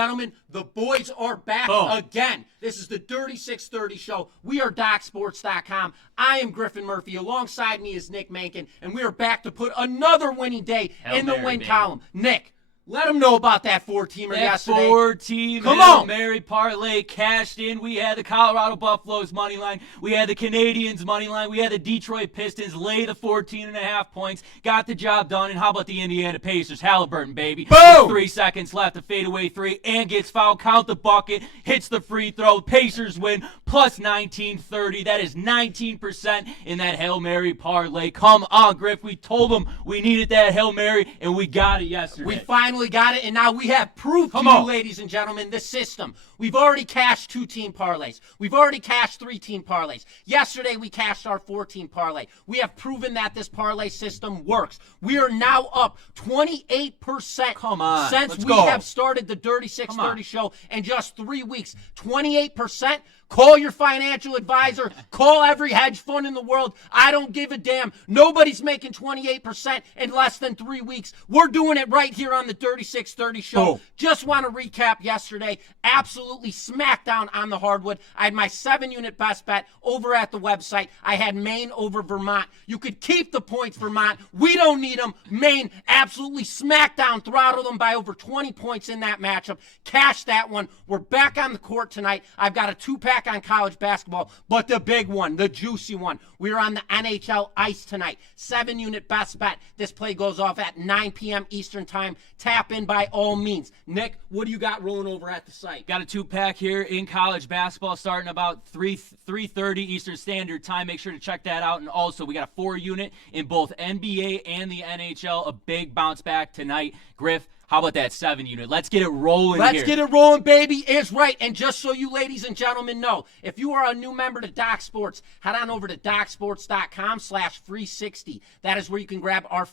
gentlemen, the boys are back again. This is the Dirty 630 show. We are DocSports.com. I am Griffin Murphy. Alongside me is Nick Menken, and we are back to put another winning day in the win column. Nick, let them know about that four-teamer yesterday. That four-team Hail Mary parlay cashed in. We had the Colorado Buffaloes money line. We had the Canadiens money line. We had the Detroit Pistons lay the 14.5 points. Got the job done. And how about the Indiana Pacers? Halliburton, baby. Boom! 3 seconds left, a fadeaway three, and gets fouled. Count the bucket. Hits the free throw. Pacers win plus 1930. That is 19% in that Hail Mary parlay. Come on, Griff. We told them we needed that Hail Mary, and we got it yesterday. We finally got it, and now we have proof to you, ladies and gentlemen, the system. We've already cashed 2-team parlays. We've already cashed 3-team parlays. Yesterday, we cashed our 4-team parlay. We have proven that this parlay system works. We are now up 28% since we have started the Dirty 630 show in just 3 weeks. 28%. Call your financial advisor. Call every hedge fund in the world. I don't give a damn. Nobody's making 28% in less than 3 weeks. We're doing it right here on the Dirty 630 show. Just want to recap yesterday. Absolutely smackdown on the hardwood. I had my 7-unit best bet over at the website. I had Maine over Vermont. You could keep the points, Vermont. We don't need them. Maine absolutely smackdown, throttled them by over 20 points in that matchup. Cash that one. We're back on the court tonight. I've got a 2-pack on college basketball, but the big one, the juicy one, we're on the NHL ice tonight. 7-unit best bet. This play goes off at 9 p.m. Eastern time. Tap in by all means. Nick, what do you got rolling over at the site? Got a 2-pack here in college basketball starting about 3:30 Eastern Standard Time. Make sure to check that out. And also, we got a 4-unit in both NBA and the NHL. A big bounce back tonight. Griff, how about that 7-unit? Let's get it rolling Let's get it rolling, baby. Is right. And just so you ladies and gentlemen know, if you are a new member to Doc Sports, head on over to DocSports.com/free60. That is where you can grab our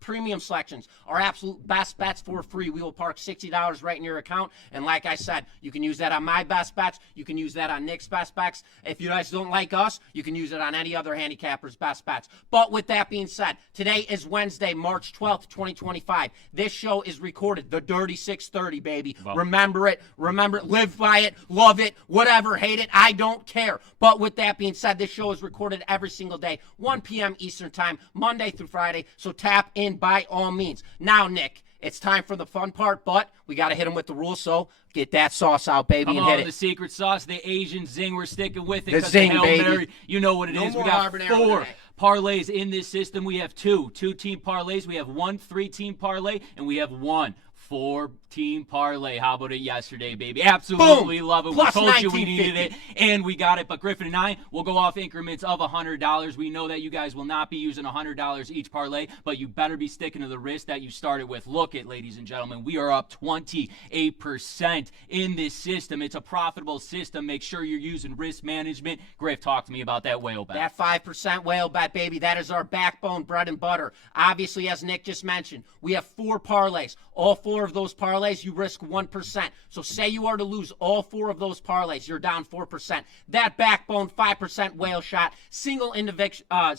premium selections, our absolute best bets for free. We will park $60 right in your account. And like I said, you can use that on my best bets. You can use that on Nick's best bets. If you guys don't like us, you can use it on any other handicapper's best bets. But with that being said, today is Wednesday, March 12th, 2025. This show is recorded, the Dirty 630, baby. Wow. Remember it, live by it, love it, whatever, hate it, I don't care. But with that being said, this show is recorded every single day, 1 p.m. Eastern time, Monday through Friday, so tap in by all means. Now, Nick, it's time for the fun part, but we got to hit them with the rules, so get that sauce out, baby, and hit it. The secret sauce, the Asian zing, we're sticking with it. The zing, Hail baby. Mary, you know what it is. We got 4 parlays in this system. We have 2-team parlays. We have 1 3-team parlay, and we have 1 4-team parlay. How about it yesterday, baby? Absolutely love it. Plus we told you we needed it, and we got it. But Griffin and I will go off increments of $100. We know that you guys will not be using $100 each parlay, but you better be sticking to the risk that you started with. Look it, ladies and gentlemen. We are up 28% in this system. It's a profitable system. Make sure you're using risk management. Griff, talk to me about that whale bet. That 5% whale bet, baby. That is our backbone, bread and butter. Obviously, as Nick just mentioned, we have 4 parlays. All 4 of those parlays, you risk 1%. So say you are to lose all 4 of those parlays, you're down 4%. That backbone 5% whale shot, single individual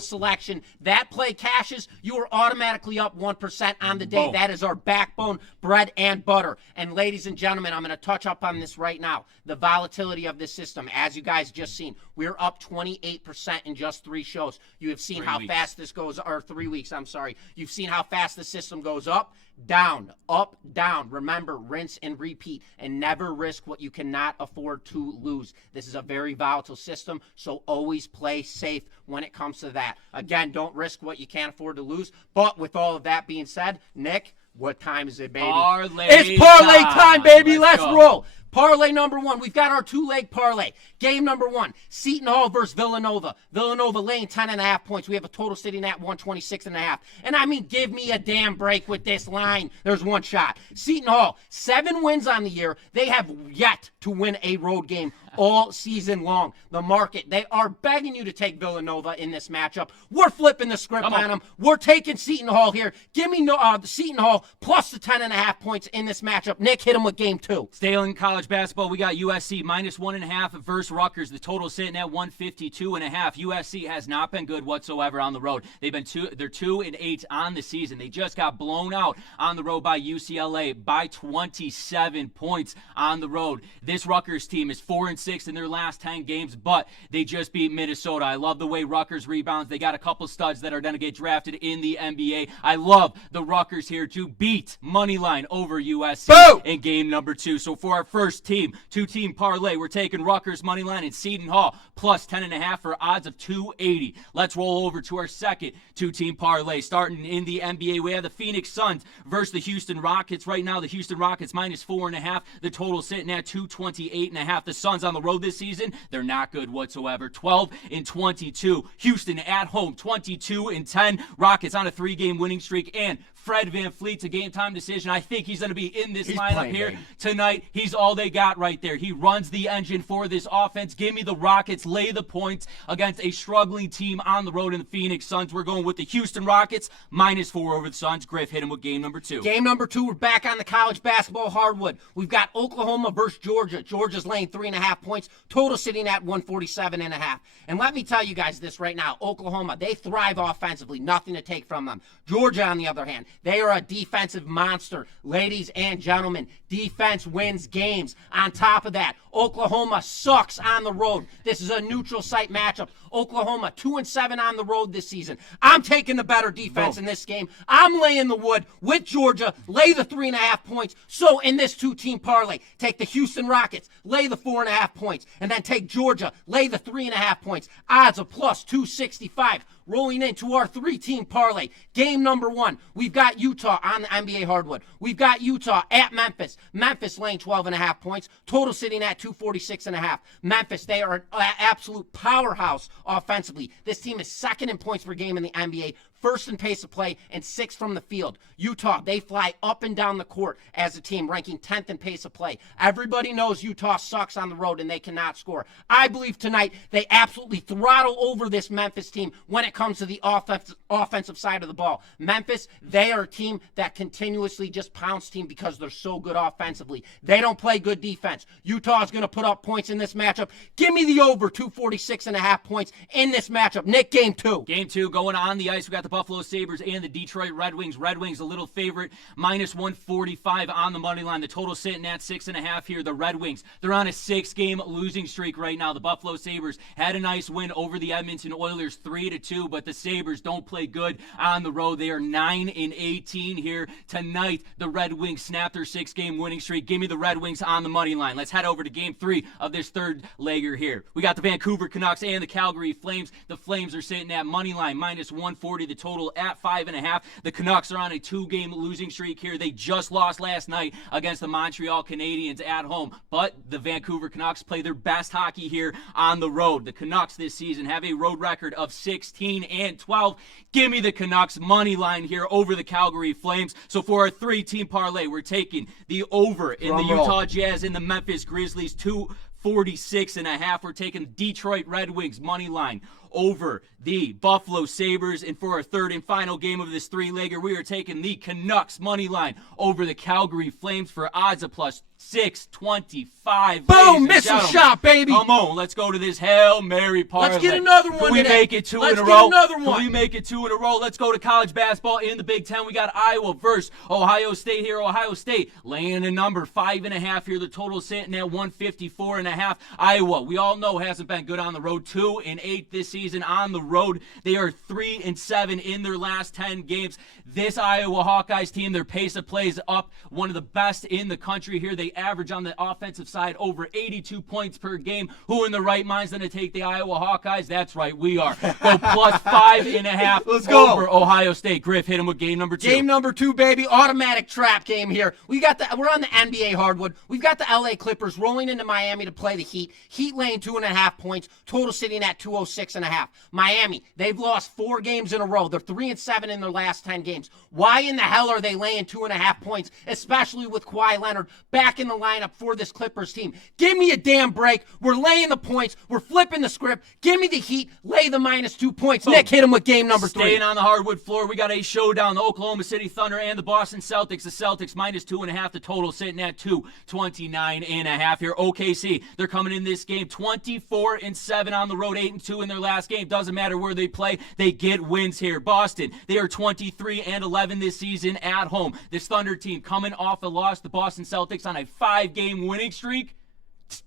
selection, that play cashes, you are automatically up 1% on the day. That is our backbone, bread and butter. And ladies and gentlemen, I'm going to touch up on this right now. The volatility of this system, as you guys just seen, we're up 28% in just 3 shows. You have seen how fast this goes, or 3 weeks, I'm sorry. You've seen how fast the system goes up, down, up, down. Remember, rinse and repeat, and never risk what you cannot afford to lose. This is a very volatile system, so always play safe when it comes to that. Again, don't risk what you can't afford to lose. But with all of that being said, Nick, what time is it, baby? It's parlay time, baby. Let's roll. Parlay number 1, we've got our 2-leg parlay. Game number 1, Seton Hall versus Villanova. Villanova laying 10.5 points. We have a total sitting at 126.5. And I mean, give me a damn break with this line. There's one shot. Seton Hall, 7 wins on the year. They have yet to win a road game all season long. The market, they are begging you to take Villanova in this matchup. We're flipping the script on them. We're taking Seton Hall here. Give me Seton Hall plus the 10.5 points in this matchup. Nick, hit him with game 2. Staying in college basketball, we got USC minus 1.5 versus Rutgers. The total sitting at 152.5. USC has not been good whatsoever on the road. They're 2-8 on the season. They just got blown out on the road by UCLA by 27 points on the road. This Rutgers team is 4-6 in their last 10 games, but they just beat Minnesota. I love the way Rutgers rebounds. They got a couple studs that are going to get drafted in the NBA. I love the Rutgers here to beat moneyline over USC in game number 2. So for our first team, 2-team parlay, we're taking Rutgers moneyline and Seton Hall plus 10.5 for odds of 280. Let's roll over to our second 2-team parlay. Starting in the NBA, we have the Phoenix Suns versus the Houston Rockets. Right now, the Houston Rockets minus 4.5. The total sitting at 228.5. The Suns on the road this season, they're not good whatsoever. 12-22. Houston at home, 22-10. Rockets on a 3-game winning streak, and Fred VanVleet's a game-time decision. I think he's going to be in this lineup here tonight. He's all they got right there. He runs the engine for this offense. Give me the Rockets. Lay the points against a struggling team on the road in the Phoenix Suns. We're going with the Houston Rockets, minus 4 over the Suns. Griff, hit him with game number 2. Game number 2, we're back on the college basketball hardwood. We've got Oklahoma versus Georgia. Georgia's laying 3.5 points. Total sitting at 147.5. And let me tell you guys this right now. Oklahoma, they thrive offensively. Nothing to take from them. Georgia, on the other hand, they are a defensive monster. Ladies and gentlemen, defense wins games. On top of that, Oklahoma sucks on the road. This is a neutral site matchup. Oklahoma 2-7 on the road this season. I'm taking the better defense in this game. I'm laying the wood with Georgia. Lay the 3.5 points. So in this 2-team parlay, take the Houston Rockets, lay the 4.5 points, and then take Georgia, lay the 3.5 points. Odds of plus 265. Rolling into our 3-team parlay. Game number 1, we've got Utah on the NBA hardwood. We've got Utah at Memphis. Memphis laying 12.5 points. Total sitting at 246.5. Memphis, they are an absolute powerhouse offensively. This team is second in points per game in the NBA, first in pace of play, and 6th from the field. Utah, they fly up and down the court as a team, ranking 10th in pace of play. Everybody knows Utah sucks on the road and they cannot score. I believe tonight they absolutely throttle over this Memphis team when it comes to the offensive side of the ball. Memphis, they are a team that continuously just pounds team because they're so good offensively. They don't play good defense. Utah is going to put up points in this matchup. Give me the over 246.5 points in this matchup. Nick, game 2. Game 2, going on the ice. We got the Buffalo Sabres and the Detroit Red Wings. Red Wings a little favorite, minus 145 on the money line. The total sitting at 6.5 here. The Red Wings, they're on a 6-game losing streak right now. The Buffalo Sabres had a nice win over the Edmonton Oilers 3-2, but the Sabres don't play good on the road. They are 9-18 here tonight. The Red Wings snap their 6-game winning streak. Give me the Red Wings on the money line. Let's head over to game 3 of this third legger here. We got the Vancouver Canucks and the Calgary Flames. The Flames are sitting at money line, minus 140. The total at 5.5. The Canucks are on a 2-game losing streak here. They just lost last night against the Montreal Canadiens at home, but the Vancouver Canucks play their best hockey here on the road. The Canucks this season have a road record of 16-12. Give me the Canucks money line here over the Calgary Flames. So for our 3-team parlay, we're taking the over in the Utah Jazz and the Memphis Grizzlies 246.5. We're taking Detroit Red Wings money line over the Buffalo Sabres. And for our third and final game of this 3-legger, we are taking the Canucks money line over the Calgary Flames for odds of plus 625. Boom, missile shot, baby. Come on, let's go to this Hail Mary parlay. Let's get another one. Can we make it 2 in a row? Let's get another one. Can we make it 2 in a row? Let's go to college basketball in the Big Ten. We got Iowa versus Ohio State here. Ohio State laying a number 5.5 here. The total sitting at 154.5. Iowa, we all know, hasn't been good on the road. 2-8 this season on the road. They are 3-7 in their last 10 games. This Iowa Hawkeyes team, their pace of play is up, one of the best in the country here. They average on the offensive side over 82 points per game. Who in the right mind is going to take the Iowa Hawkeyes? That's right, we are. Go plus 5.5. Let's go over Ohio State. Griff, hit him with game number 2. Game number 2, baby. Automatic trap game here. We're on the NBA hardwood. We've got the LA Clippers rolling into Miami to play the Heat. Heat laying 2.5 points. Total sitting at 206.5. 5.5. Miami, they've lost 4 games in a row. They're 3-7 in their last 10 games. Why in the hell are they laying 2.5 points, especially with Kawhi Leonard back in the lineup for this Clippers team? Give me a damn break. We're laying the points. We're flipping the script. Give me the Heat. Lay the -2 points. Nick, hit him with game number 3. Staying on the hardwood floor, we got a showdown. The Oklahoma City Thunder and the Boston Celtics. The Celtics -2.5. The total sitting at 229.5 here. OKC, they're coming in this game 24-7 on the road, 8-2 in their last game. Doesn't matter where they play, they get wins here. Boston, they are 23-11 this season at home. This Thunder team coming off a loss. The Boston Celtics on a 5-game winning streak.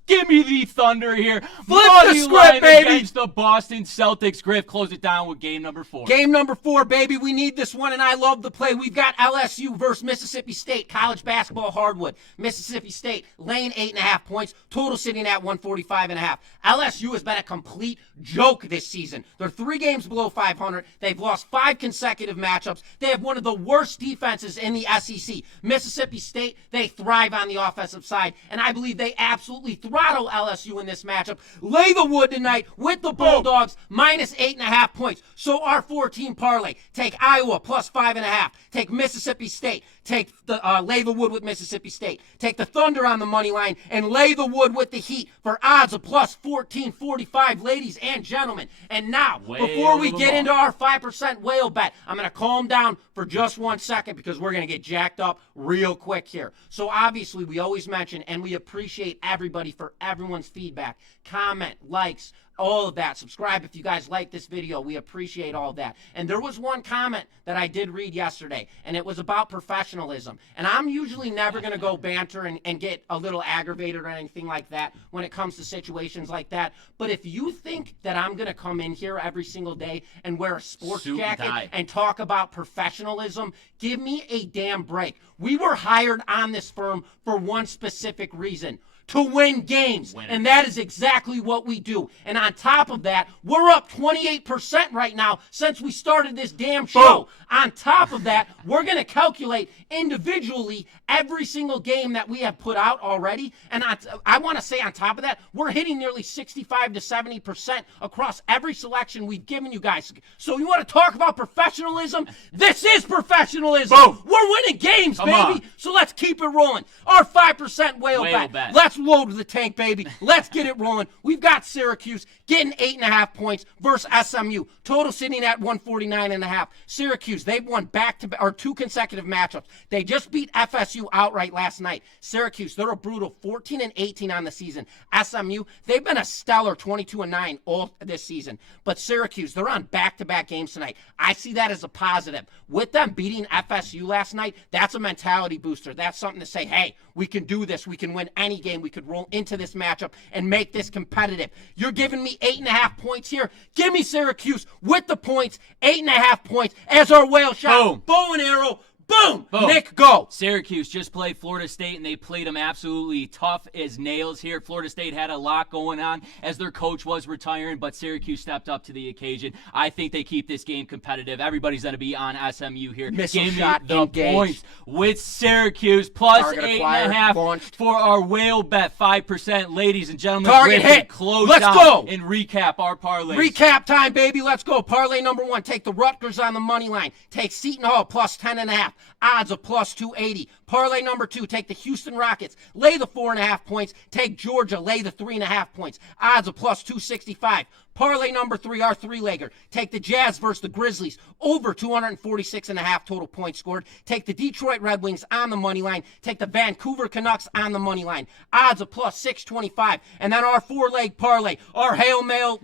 Give me the Thunder here. Flip the script, baby. Against the Boston Celtics. Griff, close it down with game number 4. Game number 4, baby. We need this one, and I love the play. We've got LSU versus Mississippi State, college basketball hardwood. Mississippi State laying 8.5 points, total sitting at 145.5. LSU has been a complete joke this season. They're 3 games below 500. They've lost 5 consecutive matchups. They have one of the worst defenses in the SEC. Mississippi State, they thrive on the offensive side, and I believe they absolutely throttle LSU in this matchup. Lay the wood tonight with the Bulldogs, -8.5 points. So our 4-team parlay, take Iowa +5.5, take Mississippi State, take the lay the wood with Mississippi State, take the Thunder on the money line, and lay the wood with the Heat for odds of +1445, ladies and gentlemen. And now, before we get into our 5% whale bet, I'm going to calm down for just 1 second because we're going to get jacked up real quick here. So obviously, we always mention, and we appreciate everybody for everyone's feedback, comment, likes, all of that. Subscribe if you guys like this video. We appreciate all of that. And there was one comment that I did read yesterday, and it was about professionalism. And I'm usually never going to go banter and get a little aggravated or anything like that when it comes to situations like that. But if you think that I'm going to come in here every single day and wear a sports jacket and talk about professionalism, give me a damn break. We were hired on this firm for one specific reason: to win games. And that is exactly what we do. And on top of that, we're up 28% right now since we started this damn show. On top of that, we're going to calculate individually every single game that we have put out already. And I want to say on top of that, we're hitting nearly 65 to 70% across every selection we've given you guys. So you want to talk about professionalism? This is professionalism. Boom. We're winning games, Come baby. on. So let's keep it rolling. Our 5% whale bet. Let's load the tank, baby. Let's get it rolling. We've got Syracuse getting 8.5 points versus SMU. Total sitting at 149.5. Syracuse, they've won back-to-back or 2 consecutive matchups. They just beat FSU outright last night. Syracuse, they're a brutal 14-18 on the season. SMU, they've been a stellar 22-9 all this season. But Syracuse, they're on back-to-back games tonight. I see that as a positive. With them beating FSU last night, that's a mentality booster. That's something to say, hey, we can do this. We can win any game. We could roll into this matchup and make this competitive. You're giving me 8.5 points here. Give me Syracuse with the points, 8.5 points as our whale shot. Boom. Bow and arrow. Boom. Boom. Nick, go. Syracuse just played Florida State, and they played them absolutely tough as nails here. Florida State had a lot going on as their coach was retiring, but Syracuse stepped up to the occasion. I think they keep this game competitive. Everybody's going to be on SMU here. Missile Give shot me the engaged. Points with Syracuse plus Target acquired, 8.5 launched. for our whale bet, 5%. Ladies and gentlemen, Target Griffin, hit. Close Let's down go. and recap our parlays. Recap time, baby. Let's go. Parlay number 1. Take the Rutgers on the money line. Take Seton Hall plus 10.5. Odds of plus 280. Parlay number 2, take the Houston Rockets, lay the 4.5 points. Take Georgia, lay the 3.5 points. Odds of plus 265. Parlay number 3, our 3-legger. Take the Jazz versus the Grizzlies, over 246.5 total points scored. Take the Detroit Red Wings on the money line. Take the Vancouver Canucks on the money line. Odds of plus 625. And then our 4-leg parlay, our Hail Mary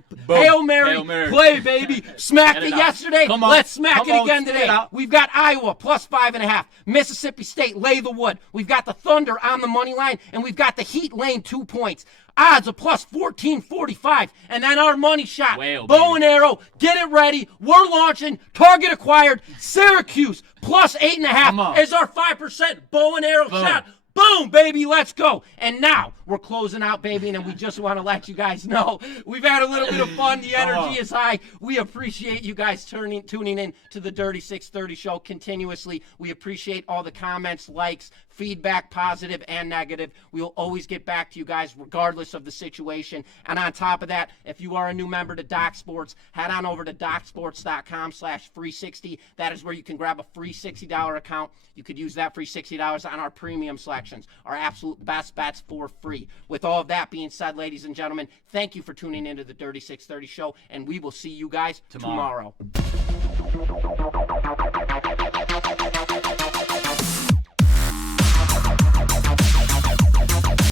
play, baby. Smacked it yesterday. Let's smack it again today. We've got Iowa plus 5.5. Mississippi State, lay the wood. We've got the Thunder on the money line, and we've got the Heat laying 2 points. Odds of plus 1445. And then our money shot. Bow and arrow. Get it ready. We're launching. Target acquired. Syracuse plus 8.5 is our 5% bow and arrow shot. Boom, baby, let's go. And now we're closing out, baby, and we just want to let you guys know we've had a little bit of fun. The energy is high. We appreciate you guys tuning in to the Dirty 630 show continuously. We appreciate all the comments, likes, feedback, positive and negative. We will always get back to you guys regardless of the situation. And on top of that, if you are a new member to Doc Sports, head on over to docsports.com/free60. That is where you can grab a free $60 account. You could use that free $60 on our premium selections, our absolute best bets for free. With all of that being said, ladies and gentlemen, thank you for tuning into the Dirty 630 show, and we will see you guys tomorrow.